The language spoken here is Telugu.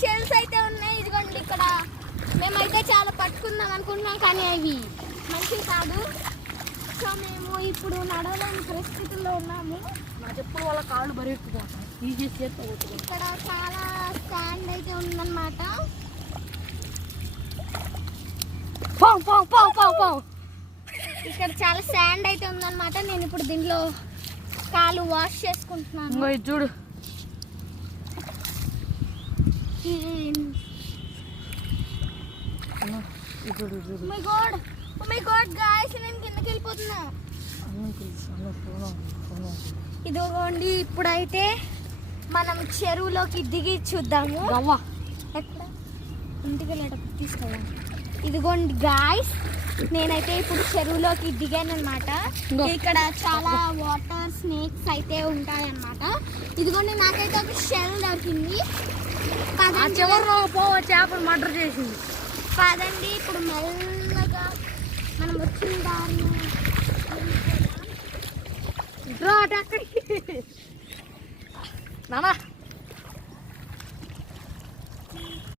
షెల్స్ అయితే ఉన్నాయి. ఇదిగోండి ఇక్కడ మేమైతే చాలా పట్టుకుందాం అనుకుంటున్నాం, కానీ అవి మంచివి కాదు. సో మేము ఇప్పుడు నడవలేని పరిస్థితుల్లో ఉన్నాము. నా చెప్పుల వల్ల కాళ్ళు బరువెక్కుపోతాయి. ఇక్కడ చాలా స్టాండ్ అయితే ఉందన్నమాట. ఇక్కడ చాలా శాండ్ అయితే ఉందన్నమాట. నేను ఇప్పుడు దీంట్లో కాలు వాష్ చేసుకుంటున్నాను. చూడు మై గాడ్ గాయ్స్, నేను కిందకి వెళ్ళిపోతున్నా. ఇదిగోండి ఇప్పుడైతే మనం చెరువులోకి దిగి చూద్దాము. ఎక్కడ ఇంటికి వెళ్ళేటప్పుడు తీసుకెళ్ళాం. ఇదిగోండి గాయ్స్, నేనైతే ఇప్పుడు చెరువులోకి దిగాను అనమాట. ఇక్కడ చాలా వాటర్ స్నేక్స్ అయితే ఉంటాయన్నమాట. ఇదిగోండి నాకైతే ఒక షెల్ దొరికింది. చేపలు మర్డర్ చేసింది. కాదండి, ఇప్పుడు మెల్లగా మనం వచ్చిన దాన్ని అక్కడికి నానా